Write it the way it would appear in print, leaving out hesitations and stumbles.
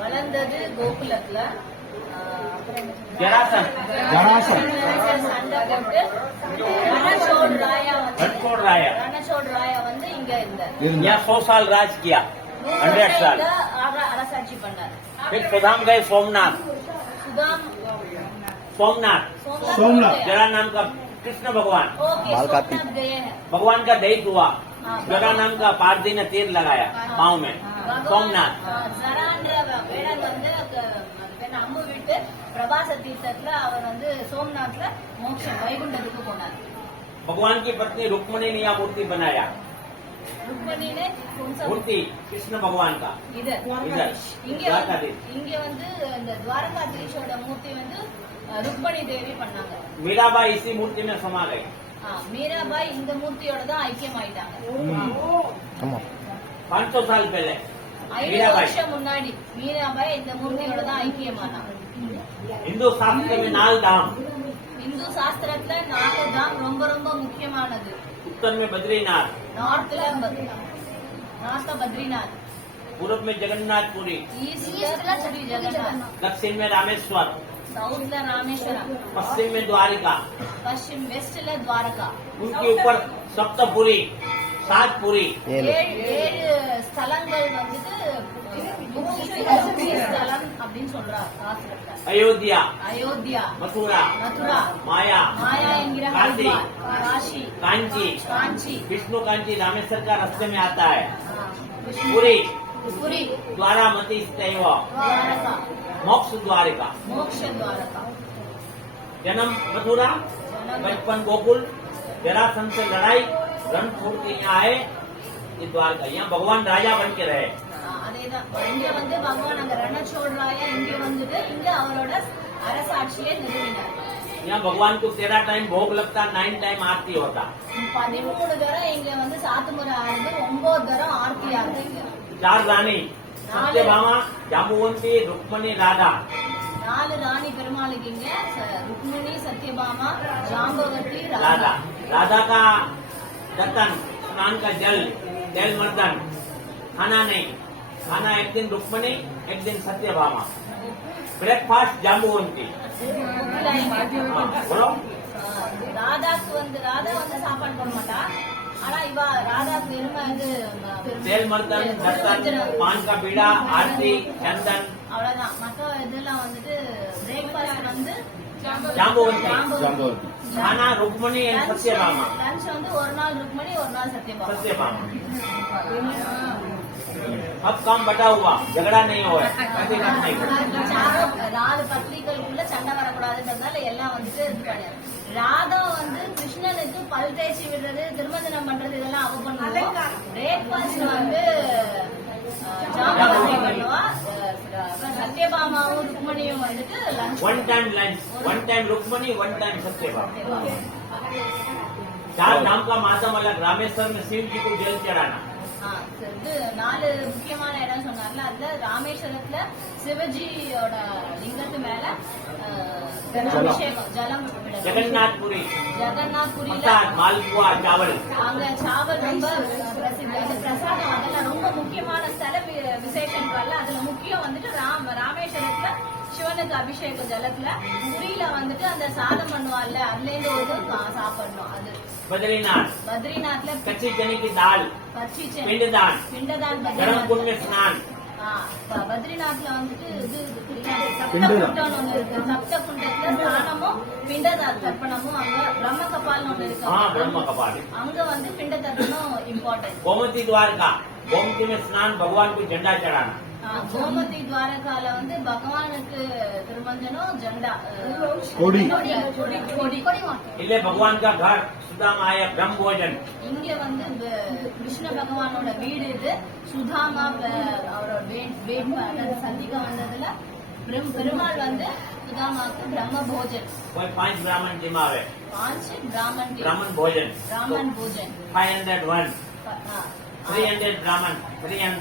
வளர்ந்தது கோகுலத்துல. जरासन சண்டை போட்டு ரணச்சோड़ ராயா வந்து இங்க இருந்தார். यहाँ 100 साल राज किया, 100 साल. அரசாட்சி பண்ணார். फिर सुदाम गए सोमनाथ. सोमनाथ जरा नाम का कृष्ण भगवान, भगवान का दैत हुआ. जरा नाम का पारदी ने तीर लगाया पाँव में. सोमनाथ அம்பு விட்டு பிரபாச தீர்த்தத்துல அவர் வந்து சோம்நாத்ல மோட்சம் வைகுண்டத்துக்கு போனார். भगवान की पत्नी रुक्मणी ने यह मूर्ति बनाया. रुक्मणी ने मूर्ति कृष्ण भगवान का इधर இங்க வந்து இந்த द्वारकाधीशோட மூர்த்தி வந்து रुक्मणी देवी பண்ணாங்க. मीराबाई इसी मूर्ति में समा गई. மீராபாய் இந்த மூர்த்தியோட தான் ஐக்கியமாயிட்டாங்க. 500 साल पहले 500 வருஷம் முன்னாடி மீராபாய் இந்த மூர்த்தியோட தான் ஐக்கியமானாங்க. हिंदू शास्त्र में 4 धाम. இந்து சாஸ்திரத்துல 4 தாம் ரொம்ப ரொம்ப முக்கியமானது. उत्तर में बद्रीनाथ, நார்த்ல बद्रीनाथ, पूर्व में जगन्नाथपुरी, ஈஸ்ட்ல பூரி ஜெகन्नाथ, दक्षिण में रामेश्वर, साउथல ராமேஸ்வரம், पश्चिम में द्वारिका, पश्चिम वेस्टல द्वारका. उनके ऊपर सप्तपुरी, 7 पुरी, 7 ஸ்தலங்கள் வந்துட்டு ஸ்தலம் அப்படின்னு சொல்றார் சாஸ்திரத்துல. अयोध्या, அயோத்தியா, मथुरा, माया, என்கிற काशी, காஷி, कांची. विष्णु कांची रामेश्वर का रास्ते में आता है. पुरी, द्वारामती स्थैव, द्वारका, मोक्ष द्वारिका. मोक्ष द्वारका. जन्म मथुरा, बचपन गोकुल, जरासन से लड़ाई, रणछोड़ के यहाँ आए. ये द्वारका, यहाँ भगवान राजा बन के रहे. அதேதான் இங்க வந்து பகவான் அங்க ரணச்சோड़ ராயா இங்க வந்துட்டு இங்க அவரோட அரசாட்சியை நிறுவினார். यहाँ भगवान को 13 टाइम भोग लगता, 9 टाइम आरती होता. 13 தரம் இங்க வந்து சாத்துமுறை ஆடுது, 9 தரம் ஆர்த்தி ஆகுது. 4 रानी सत्यभामा, जाम्बुवंती, रुक्मणी, राधा. 4 ராணி பெருமாளுக்கு இங்க रुक्मिणी, सत्यभामा, जाम्बवती, राधा. राधा का दत्तन, स्नान का जल, तेल मर्दन. खाना नहीं, खाना एक दिन रुक्मणी, एक दिन सत्यभामा. ब्रेकफास्ट जाम्बुवंती. बोलो. ராதாக்கு வந்து ராதா வந்து சாப்பாடு போட மாட்டா. ஆனா இவ ராதாக்கு வெறுமை வந்து तेल मर्दन, दत्तन, पान का बीड़ा, आरती, चंदन. அவ்வளவுதான். மத்த இதெல்லாம் வந்துட்டு பிரேக்ஃபாஸ்ட் வந்து जाम्बुवंती. खाना रुक्मणी एंड सत्यभामा. லஞ்ச் வந்து ஒரு நாள் रुक्मणी, ஒரு நாள் सत्यभामा. अब काम बटा हुआ, झगड़ा नहीं हुआ. ராத பத்திரிகைக்குள்ள சண்டை வரக்கூடாதுன்றதுனால எல்லாம் வந்துட்டு இது கிடையாது. ராதா வந்து கிருஷ்ணனுக்கு பல் தேய்ச்சி விடுறது, திருமஞ்சனம் பண்றது இதெல்லாம் அவ பண்ணுவா. பிரேக்ஃபாஸ்ட் வந்து ஜாம்பவதி பண்ணுவா. சத்யபாமாவும் ருக்மணியும் வந்துட்டு lunch. One time Rukmini, 1 time Satyabhama. 4 नाम का मातम अलग. रामेश्वर में शिव जी को जल चढ़ाना. இது 4 முக்கியமான இடம் சொன்னார்ல. அதுல ராமேஸ்வரத்துல சிவஜியோட லிங்கத்து மேல அபிஷேகம் ஜலம் விடுறது. ஜெகநாத்புரியில மால்புவா, சாவல். அங்க சாவல் ரொம்ப பிரசித்தி. அது பிரசாதம், அதெல்லாம் ரொம்ப முக்கியமான ஸ்தல விசேஷங்கள்ல அதுல முக்கியம் வந்துட்டு ராமேஸ்வரத்துல சிவனுக்கு அபிஷேகம் ஜலத்துல. புரியில வந்துட்டு அந்த சாதம் பண்ணுவாள்ல, அதுல இருந்து ஒரு சாப்பிடணும். அது बद्रीनाथ कच्ची चने की दाल, पिंडदान, गरम कुंड में स्नान. பத்ரிநாத்ல வந்துட்டு இது சப்தகுண்டம் ஒண்ணு இருக்கு. சப்தகுண்டத்துல ஸ்நானமும் பிண்ட தர்ப்பணமும். அங்க பிரம்ம கபால்னு ஒண்ணு இருக்கு. அங்க வந்து பிண்ட தர்ப்பணம் இம்பார்ட்டன்ட். गोमती द्वारका, गोमती में स्नान, भगवान को झंडा चढ़ाना. கோமதி துவாரகால வந்து பகவானுக்கு திருமஞ்சனம், ஜெண்டா, कोड़ी. इले भगवान का घर सुदामा आया ब्रह्म भोजन. இங்க வந்து கிருஷ்ண பகவானோட வீடு இது. சுதாமா அவரோட சந்திக்க வந்ததுல பெருமாள் வந்து சுதாமாக்கு பிரம்ம भोजन. 5 ब्राह्मण जिमावे. 5 ब्राह्मण भोजन. 501. 300 ब्राह्मण, 300